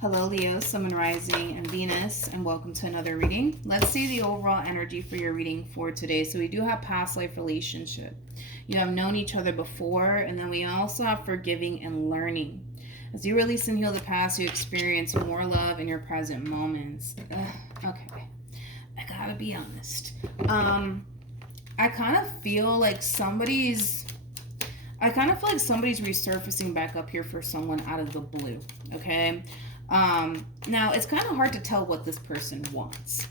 Hello, Leo, Sun, Rising, and Venus, and welcome to another reading. Let's see the overall energy for your reading for today. So we do have past life relationship. You have known each other before, and then we also have forgiving and learning. As you release and heal the past, you experience more love in your present moments. Okay, I gotta be honest. I kind of feel like somebody's resurfacing back up here for someone out of the blue. Okay. Now it's kind of hard to tell what this person wants.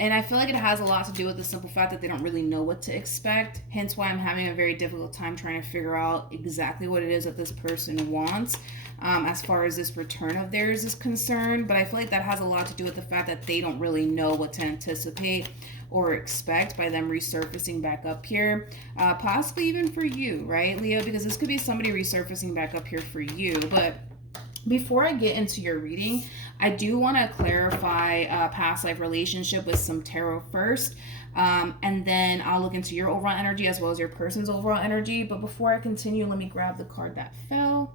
And I feel like it has a lot to do with the simple fact that they don't really know what to expect. Hence why I'm having a very difficult time trying to figure out exactly what it is that this person wants as far as this return of theirs is concerned. But I feel like that has a lot to do with the fact that they don't really know what to anticipate or expect by them resurfacing back up here. Possibly even for you, right, Leo? Because this could be somebody resurfacing back up here for you. But before I get into your reading, I do want to clarify past life relationship with some tarot first. And then I'll look into your overall energy as well as your person's overall energy. But before I continue, let me grab the card that fell.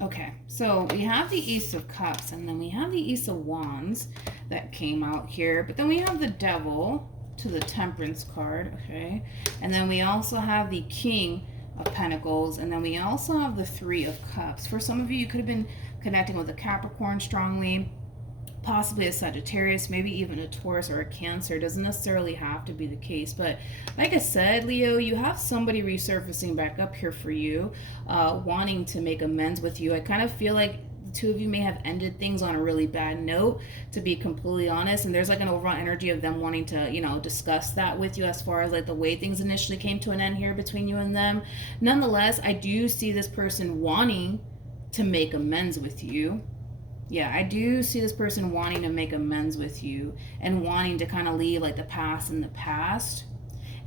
Okay, so we have the Ace of Cups, and then we have the Ace of Wands that came out here. But then we have the Devil to the Temperance card, okay? And then we also have the King of Pentacles, and then we also have the Three of Cups. For some of you, you could have been connecting with a Capricorn strongly, possibly a Sagittarius, maybe even a Taurus or a Cancer. It doesn't necessarily have to be the case, but like I said, Leo, you have somebody resurfacing back up here for you, wanting to make amends with you. I kind of feel like the two of you may have ended things on a really bad note, to be completely honest, and there's like an overall energy of them wanting to, you know, discuss that with you as far as like the way things initially came to an end here between you and them. Nonetheless, I do see this person wanting to make amends with you. Yeah, I do see this person wanting to make amends with you and wanting to kind of leave like the past in the past.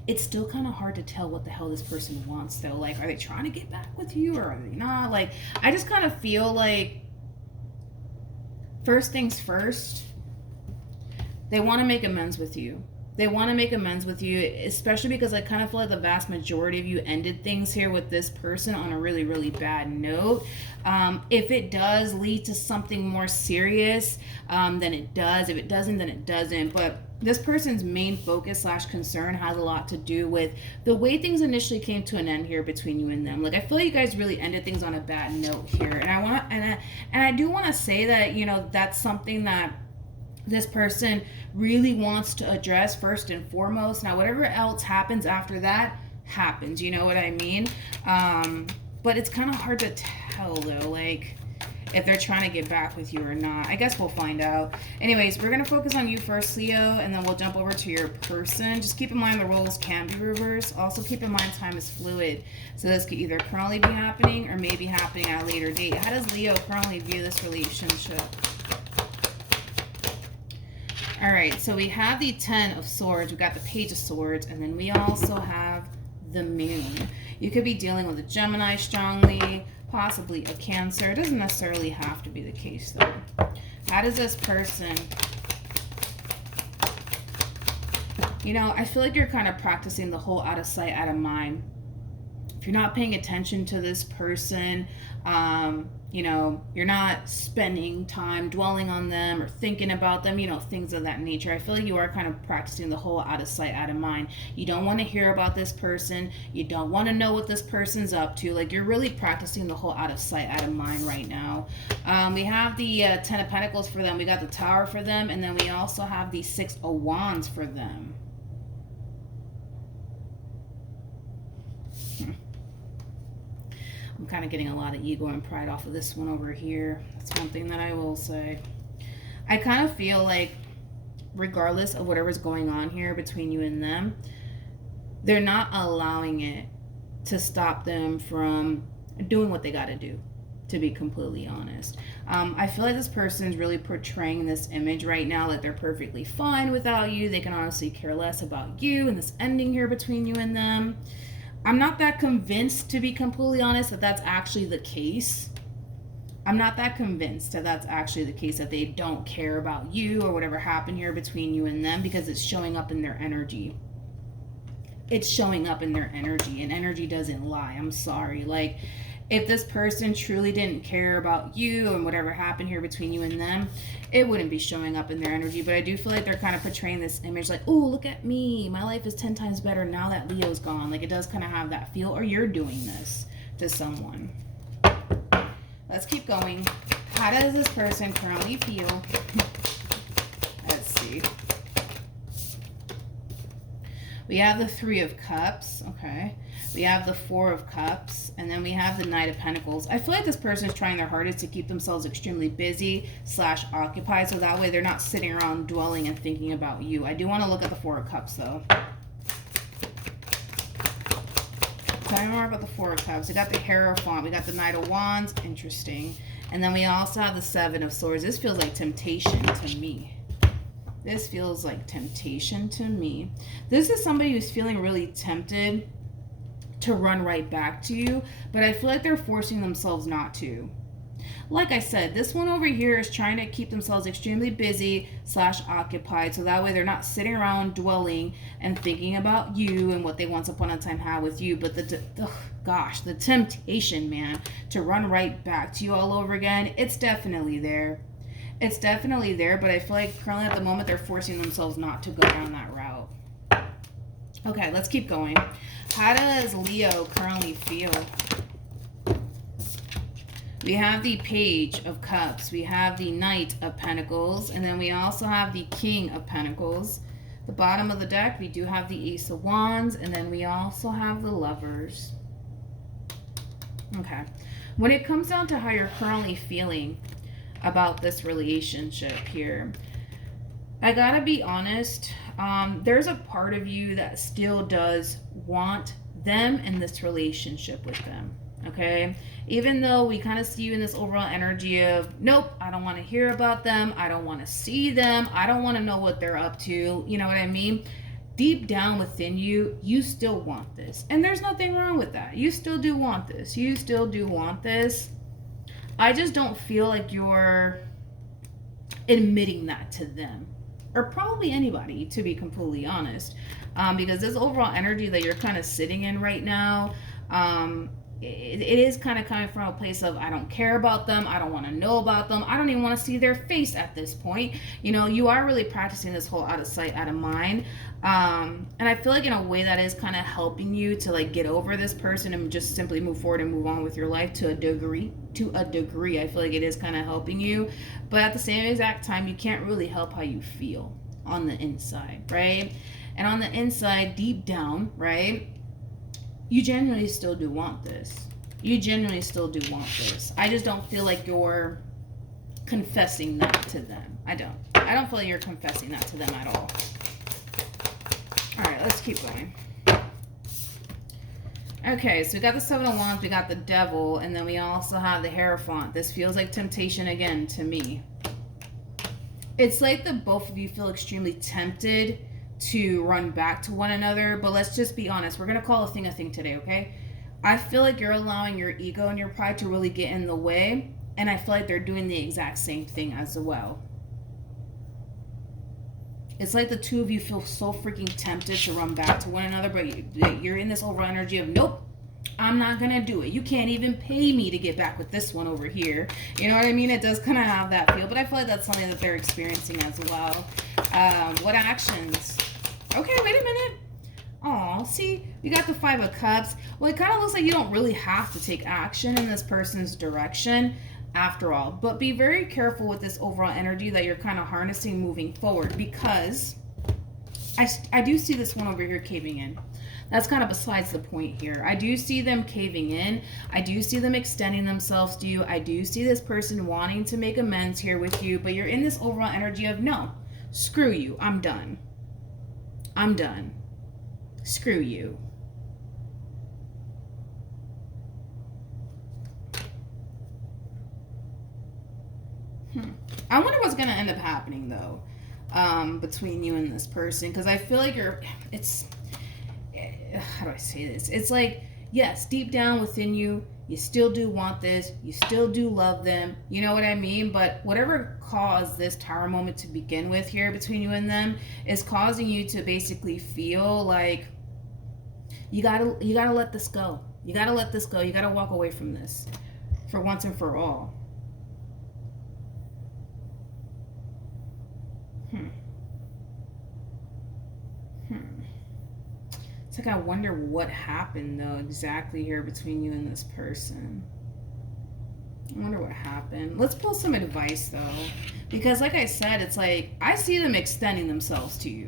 It's still kind of hard to tell what the hell this person wants though. Like, are they trying to get back with you or are they not? Like, I just kind of feel like first things first, they want to make amends with you. They want to make amends with you, especially because I kind of feel like the vast majority of you ended things here with this person on a really, really bad note. If it does lead to something more serious, then it does. If it doesn't, then it doesn't. But this person's main focus / concern has a lot to do with the way things initially came to an end here between you and them. Like, I feel like you guys really ended things on a bad note here, and I do want to say that, you know, that's something that this person really wants to address first and foremost. Now, whatever else happens after that happens, you know what I mean? But it's kind of hard to tell though, like if they're trying to get back with you or not. I guess we'll find out. Anyways, we're gonna focus on you first, Leo, and then we'll jump over to your person. Just keep in mind the roles can be reversed. Also keep in mind time is fluid, so this could either currently be happening or maybe happening at a later date. How does Leo currently view this relationship? All right, so we have the Ten of Swords, we got the Page of Swords, and then we also have the Moon. You could be dealing with a Gemini strongly, possibly a Cancer. It doesn't necessarily have to be the case, though. How does this person... You know, I feel like you're kind of practicing the whole out of sight, out of mind. If you're not paying attention to this person, you know, you're not spending time dwelling on them or thinking about them, you know, things of that nature. I feel like you are kind of practicing the whole out of sight, out of mind. You don't want to hear about this person. You don't want to know what this person's up to. Like, you're really practicing the whole out of sight, out of mind right now. We have the Ten of Pentacles for them. We got the Tower for them. And then we also have the Six of Wands for them. I'm kind of getting a lot of ego and pride off of this one over here. That's one thing that I will say. I kind of feel like regardless of whatever's going on here between you and them, they're not allowing it to stop them from doing what they got to do, to be completely honest. I feel like this person is really portraying this image right now that they're perfectly fine without you. They can honestly care less about you and this ending here between you and them. I'm not that convinced, to be completely honest, that that's actually the case. I'm not that convinced that that's actually the case, that they don't care about you or whatever happened here between you and them, because it's showing up in their energy. It's showing up in their energy, and energy doesn't lie. I'm sorry. Like, If this person truly didn't care about you and whatever happened here between you and them, it wouldn't be showing up in their energy. But I do feel like they're kind of portraying this image like, oh, look at me. My life is 10 times better now that Leo's gone. Like, it does kind of have that feel, or you're doing this to someone. Let's keep going. How does this person currently feel? Let's see. We have the Three of Cups, okay. We have the Four of Cups, and then we have the Knight of Pentacles. I feel like this person is trying their hardest to keep themselves extremely busy / occupied, so that way they're not sitting around dwelling and thinking about you. I do want to look at the Four of Cups, though. Tell me more about the Four of Cups. We got the Hierophant. We got the Knight of Wands. Interesting. And then we also have the Seven of Swords. This feels like temptation to me. This feels like temptation to me. This is somebody who's feeling really tempted to run right back to you, but I feel like they're forcing themselves not to. Like I said, this one over here is trying to keep themselves extremely busy / occupied, so that way they're not sitting around dwelling and thinking about you and what they once upon a time had with you. But the temptation, man, to run right back to you all over again, it's definitely there. It's definitely there, but I feel like currently at the moment they're forcing themselves not to go down that route. Okay, let's keep going. How does Leo currently feel? We have the Page of Cups. We have the Knight of Pentacles. And then we also have the King of Pentacles. The bottom of the deck, we do have the Ace of Wands. And then we also have the Lovers. Okay. When it comes down to how you're currently feeling about this relationship here, I gotta be honest, there's a part of you that still does want them in this relationship with them, okay? Even though we kind of see you in this overall energy of, nope, I don't want to hear about them, I don't want to see them, I don't want to know what they're up to, you know what I mean? Deep down within you, you still want this. And there's nothing wrong with that. You still do want this. You still do want this. I just don't feel like you're admitting that to them, or probably anybody, to be completely honest, because this overall energy that you're kind of sitting in right now, it is kind of coming from a place of, I don't care about them, I don't want to know about them, I don't even want to see their face at this point. You know, you are really practicing this whole out of sight, out of mind, and I feel like in a way that is kind of helping you to like get over this person and just simply move forward and move on with your life to a degree. I feel like it is kind of helping you, but at the same exact time, you can't really help how you feel on the inside, right? And on the inside, deep down, right, you genuinely still do want this. You genuinely still do want this. I just don't feel like you're confessing that to them. I don't feel like you're confessing that to them at all. All right, let's keep going. Okay, so we got the Seven of Wands, we got the Devil, and then we also have the Hierophant. This feels like temptation again to me. It's like the both of you feel extremely tempted to run back to one another, but let's just be honest. We're going to call a thing today, okay? I feel like you're allowing your ego and your pride to really get in the way, and I feel like they're doing the exact same thing as well. It's like the two of you feel so freaking tempted to run back to one another, but you're in this overall energy of, nope, I'm not going to do it. You can't even pay me to get back with this one over here. You know what I mean? It does kind of have that feel, but I feel like that's something that they're experiencing as well. What actions? Okay, wait a minute. Oh, see, you got the Five of Cups. Well, it kind of looks like you don't really have to take action in this person's direction after all. But be very careful with this overall energy that you're kind of harnessing moving forward, because I do see this one over here caving in. That's kind of besides the point here. I do see them caving in. I do see them extending themselves to you. I do see this person wanting to make amends here with you, but you're in this overall energy of, no, screw you. I'm done. I'm done. Screw you. I wonder what's going to end up happening, though, between you and this person, because I feel like how do I say this? It's like, yes, deep down within you, you still do want this. You still do love them. You know what I mean? But whatever caused this tower moment to begin with here between you and them is causing you to basically feel like you gotta let this go. You got to let this go. You got to walk away from this for once and for all. Hmm. It's like I wonder what happened though exactly here between you and this person. I wonder what happened. Let's pull some advice though. Because like I said, it's like I see them extending themselves to you.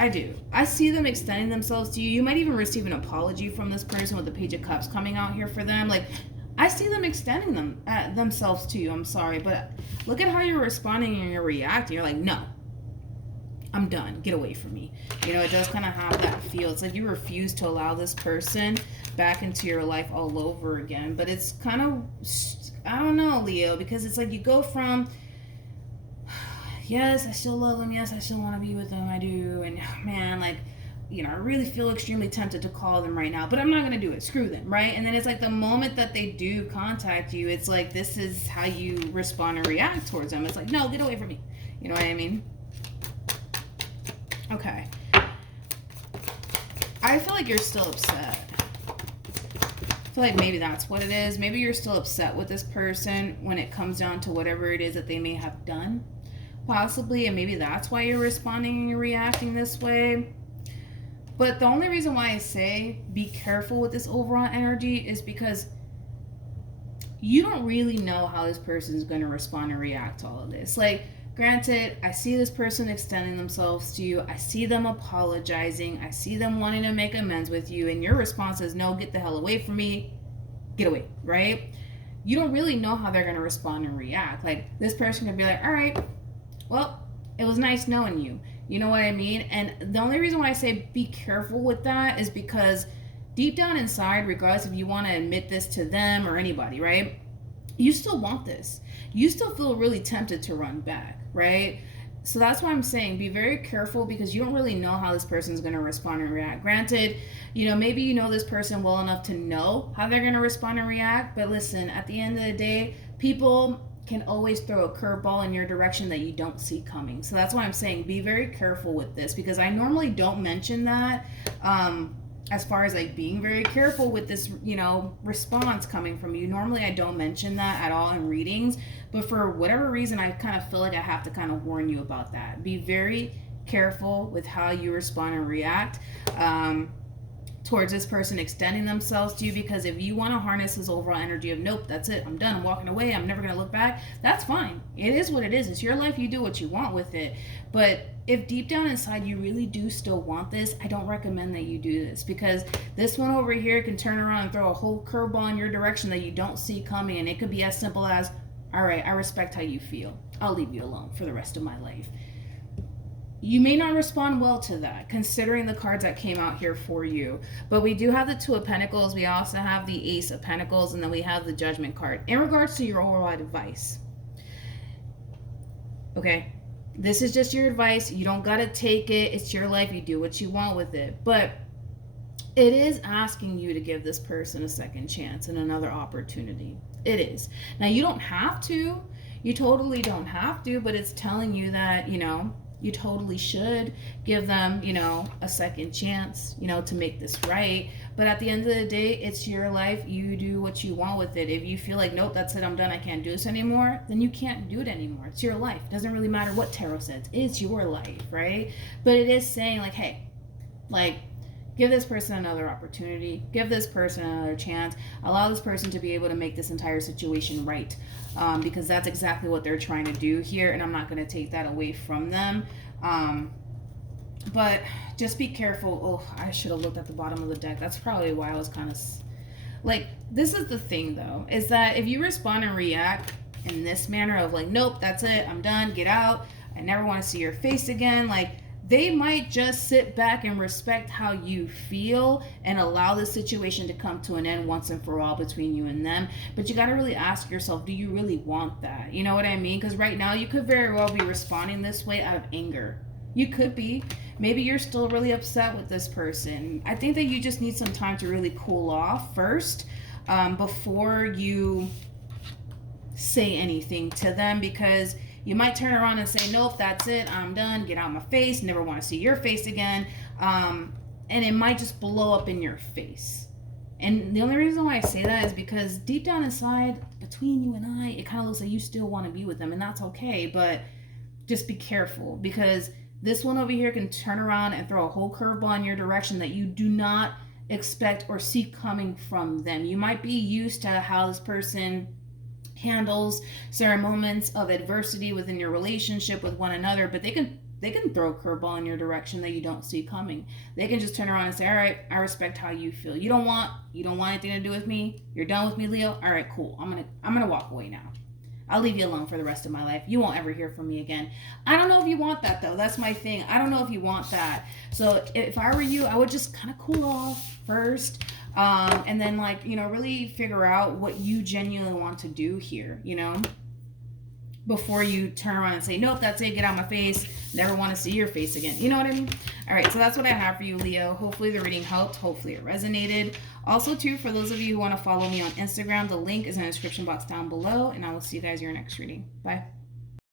I do. I see them extending themselves to you. You might even receive an apology from this person with the Page of Cups coming out here for them. Like, I see them extending themselves to you. I'm sorry, but look at how you're responding and you're reacting. You're like, no, I'm done. Get away from me. You know, it does kind of have that feel. It's like you refuse to allow this person back into your life all over again. But it's kind of, I don't know, Leo, because it's like you go from, yes, I still love them. Yes, I still want to be with them. I do. And man, like, you know, I really feel extremely tempted to call them right now, but I'm not going to do it. Screw them, right? And then it's like the moment that they do contact you, it's like this is how you respond and react towards them. It's like, no, get away from me. You know what I mean? Okay. I feel like you're still upset. I feel like maybe that's what it is. Maybe you're still upset with this person when it comes down to whatever it is that they may have done. Possibly, and maybe that's why you're responding and you're reacting this way. But the only reason why I say be careful with this overall energy is because you don't really know how this person is going to respond and react to all of this. Like, granted, I see this person extending themselves to you. I see them apologizing. I see them wanting to make amends with you. And your response is, no, get the hell away from me. Get away, right? You don't really know how they're going to respond and react. Like, this person could be like, all right, well, it was nice knowing you. You know what I mean? And the only reason why I say be careful with that is because deep down inside, regardless if you want to admit this to them or anybody, right? You still want this. You still feel really tempted to run back, right? So that's why I'm saying be very careful because you don't really know how this person's going to respond and react. Granted, you know, maybe you know this person well enough to know how they're going to respond and react. But listen, at the end of the day, people can always throw a curveball in your direction that you don't see coming. So that's why I'm saying be very careful with this because I normally don't mention that as far as like being very careful with this, you know, response coming from you. Normally I don't mention that at all in readings, but for whatever reason I kind of feel like I have to kind of warn you about that. Be very careful with how you respond and react towards this person extending themselves to you, because if you want to harness this overall energy of nope, that's it, I'm done, I'm walking away, I'm never going to look back, that's fine. It is what it is. It's your life. You do what you want with it. But if deep down inside you really do still want this, I don't recommend that you do this, because this one over here can turn around and throw a whole curveball in your direction that you don't see coming. And it could be as simple as, all right, I respect how you feel, I'll leave you alone for the rest of my life. You may not respond well to that, considering the cards that came out here for you. But we do have the Two of Pentacles. We also have the Ace of Pentacles. And then we have the Judgment card. In regards to your overall advice. Okay. This is just your advice. You don't got to take it. It's your life. You do what you want with it. But it is asking you to give this person a second chance and another opportunity. It is. Now, you don't have to. You totally don't have to. But it's telling you that, you know, you totally should give them, you know, a second chance, you know, to make this right. But at the end of the day, it's your life. You do what you want with it. If you feel like, nope, that's it, I'm done, I can't do this anymore, then you can't do it anymore. It's your life. It doesn't really matter what tarot says. It's your life, right? But it is saying like, hey, like, give this person another opportunity. Give this person another chance. Allow this person to be able to make this entire situation right. Because that's exactly what they're trying to do here. And I'm not going to take that away from them. But just be careful. Oh, I should have looked at the bottom of the deck. That's probably why I was kind of... Like, this is the thing, though. Is that if you respond and react in this manner of like, nope, that's it, I'm done, get out, I never want to see your face again. Like, they might just sit back and respect how you feel and allow the situation to come to an end once and for all between you and them. But you got to really ask yourself, do you really want that? You know what I mean? Because right now you could very well be responding this way out of anger. You could be. Maybe you're still really upset with this person. I think that you just need some time to really cool off first before you say anything to them, because you might turn around and say, nope, that's it, I'm done, get out of my face, never want to see your face again. And it might just blow up in your face. And the only reason why I say that is because deep down inside, between you and I, it kind of looks like you still want to be with them, and that's okay. But just be careful, because this one over here can turn around and throw a whole curveball in your direction that you do not expect or see coming from them. You might be used to how this person handles certain moments of adversity within your relationship with one another, but they can throw a curveball in your direction that you don't see coming. They can just turn around and say, "All right, I respect how you feel. You don't want anything to do with me. You're done with me, Leo. All right, cool. I'm gonna walk away now. I'll leave you alone for the rest of my life. You won't ever hear from me again." I don't know if you want that, though. That's my thing. I don't know if you want that. So if I were you, I would just kind of cool off first. And then, like, really figure out what you genuinely want to do here, before you turn around and say, "Nope, that's it, get out of my face, never want to see your face again." You know what I mean? All right, so that's what I have for you, Leo. Hopefully the reading helped. Hopefully it resonated. Also, too, for those of you who want to follow me on Instagram, the link is in the description box down below, and I will see you guys in your next reading. Bye.